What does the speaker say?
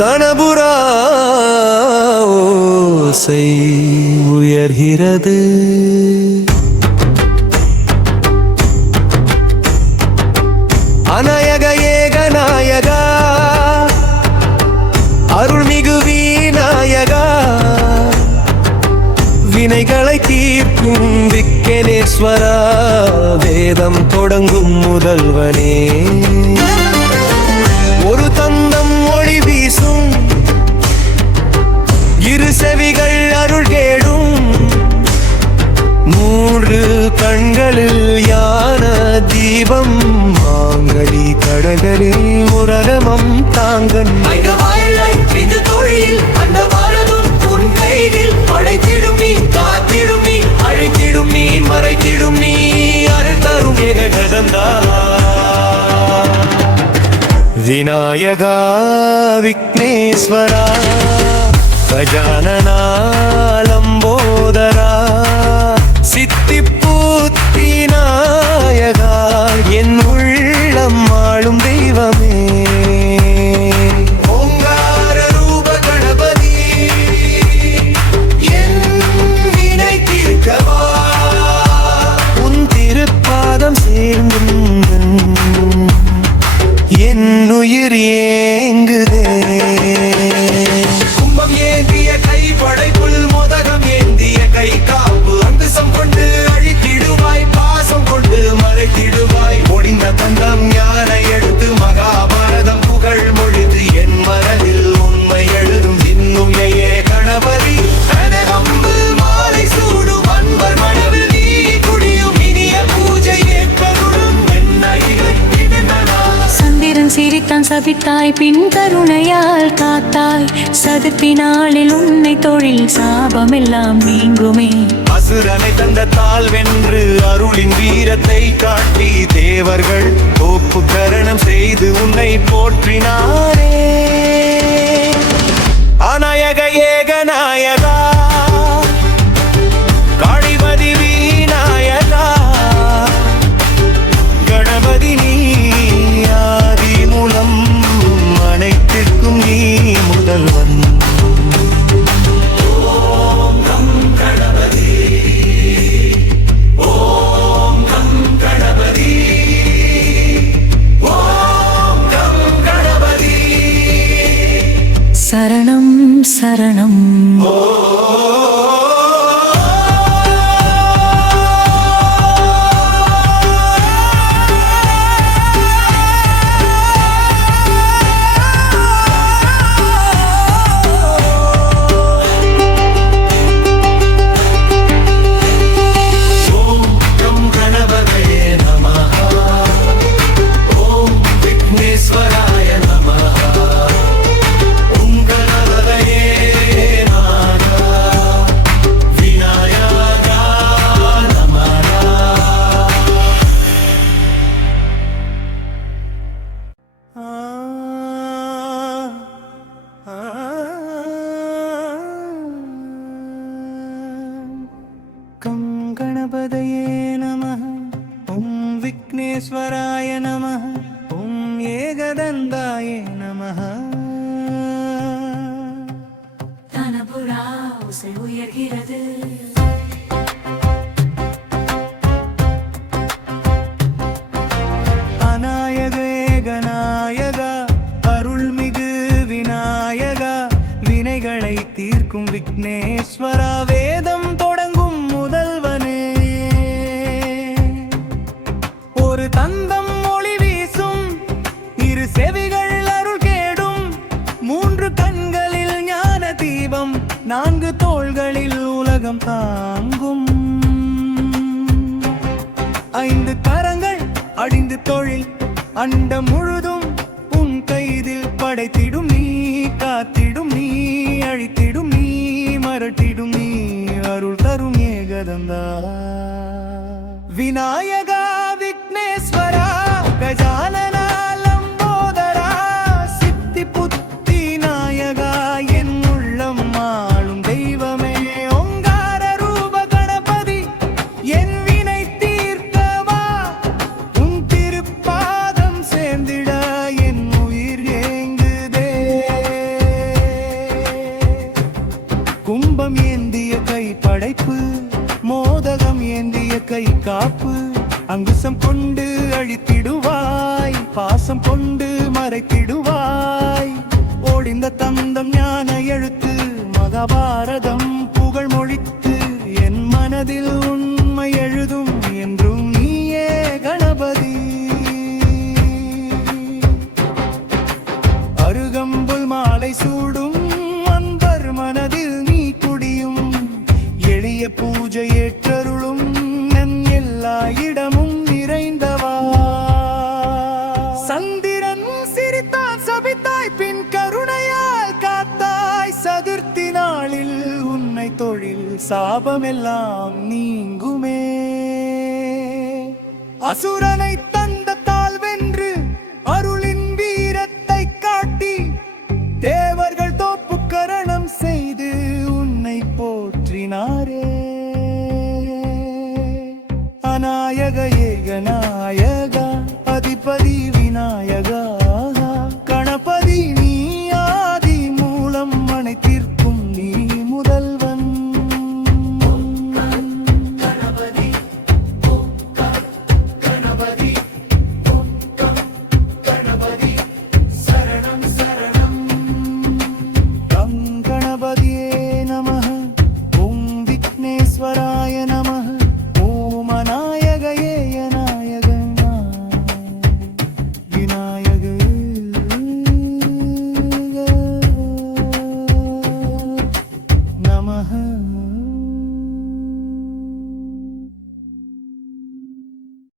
தனபுரா ஓசை உயர்கிறது. அநாயக ஏகநாயகா அருள்மிகு விநாயகா வினைகளை தீர்க்கும் விக்கனேஸ்வரா வேதம் தொடங்கும் முதல்வனே ஒரு தந்தம் ஒளி வீசும் இரு செவிகள் அருள் கேடும் மூன்று கண்களில் யான தீபம் மாங்கடி கடகளில் முரரமம் தாங்கன் அழைத்திடும் நீ காத்திடும் நீ அழைத்திடும் நீ மறைத்திடும் நீ அருள் தரும் ஏகதந்தா விநாயகா விக்னேஸ்வரா கஜானனா லம்போதரா சித்திப்பூத்தி நாயகா என் உள்ளம் ஆளும் தெய்வமே ஓங்கார ரூப கணபதி என் வினை தீர்க்கவா உன் திருப்பாதம் சேர்ந்தும் என் உயிர் ஏங்குதே கும்பம் ஏந்திய கை படைப்புள் மோதகம் ஏந்திய கை காப்பு அங்குசம் கொண்டு அழித்திடுவாய் பாசம் கொண்டு மறைத்திடுவாய் ஒடிந்த தந்தம் யானை எடுத்து மகாபாரதம் புகழ் மொழிது என் மனதில் உண்மை எழுதும் இன்னும் ஏ கணபதி அம்பு மாலை சூடும் அன்பர் மனவில் நீ குடியும் இனிய பூஜை ஏற்பருளும் சந்திரன் சிரித்தான் சபித்தாய் பின் கருணையால் காத்தாய் சதுர்த்தி நாளில் உன்னை தொழில் சாபமெல்லாம் நீங்குமே அசுரனை தந்த தாள் வென்று அருளின் வீரத்தை காட்டி தேவர்கள் கோப்பு கரணம் செய்து உன்னை போற்றினாரே அநாயக ஏகநாயகா காளிபதி விநாயகா கணபதி நீ ஆதி மூலம் அனைத்திற்கும் நீ முதல்வன் சரணம் சரணம் गणपतये नमः ॐ विघ्नेश्वराय नमः ॐ एकदन्ताय नमः தனபுரா ஓசை உயர்கிறது அநாயக ஏகநாயகா அருள்மிகு விநாயகா வினைகளை தீர்க்கும் விக்னேஸ்வரா வேதம் தொடங்கும் முதல்வனே ஒரு தந்தம் ஒளி வீசும் இரு செவிகள் அருள் கேடும் மூன்று கண்களில் ஞான தீபம் நான்கு தோள்களில் உலகம் தாங்கும் ஐந்து கரங்கள் அடிந்து தொழில் அண்டம் முழுதும் உன் கைதில் படைத்திடும் நீ, காத்திடும் நீ, அழித்திடும் நீ, மரட்டிடும் நீ, அருள் தரும் ஏகதந்தா. விநாயகா விக்னேஸ்வரா கஜானனா லம்போதரா சித்தி புத்தி நாயகா என் உள்ளம் ஆளும் தெய்வமே. ஓங்கார ரூப கணபதி என் வினை தீர்க்கவா, உன் திருப்பாதம் சேர்ந்திட என் உயிர் ஏங்குதே. கும்பம் ஏந்திய கை படைப்பு, மோதகம் ஏந்திய கை காப்பு, அங்குசம் கொண்டு அழித்திடுவாய், பாசம் கொண்டு மறைத்திடுவாய். ஓடிந்த தந்தம் ஞான எழுத்து, மகாபாரதம் புகழ் மொழித்து, என் மனதில் உண்மை எழுதும் என்றும் நீயே கணபதி. அருகம்புல் மாலை சூடும் அன்பர் மனதில் நீ குடியும், எளிய பூஜை ஏற்றருளும் நன் எல்லா இடமும் நிறைந்தவா. சந்திரன் சிரித்தான் சபித்தாய், பின் கருணையால் காத்தாய். சதுர்த்தி நாளில் உன்னை தொழில் சாபமெல்லாம் நீங்குமே. அசுரனை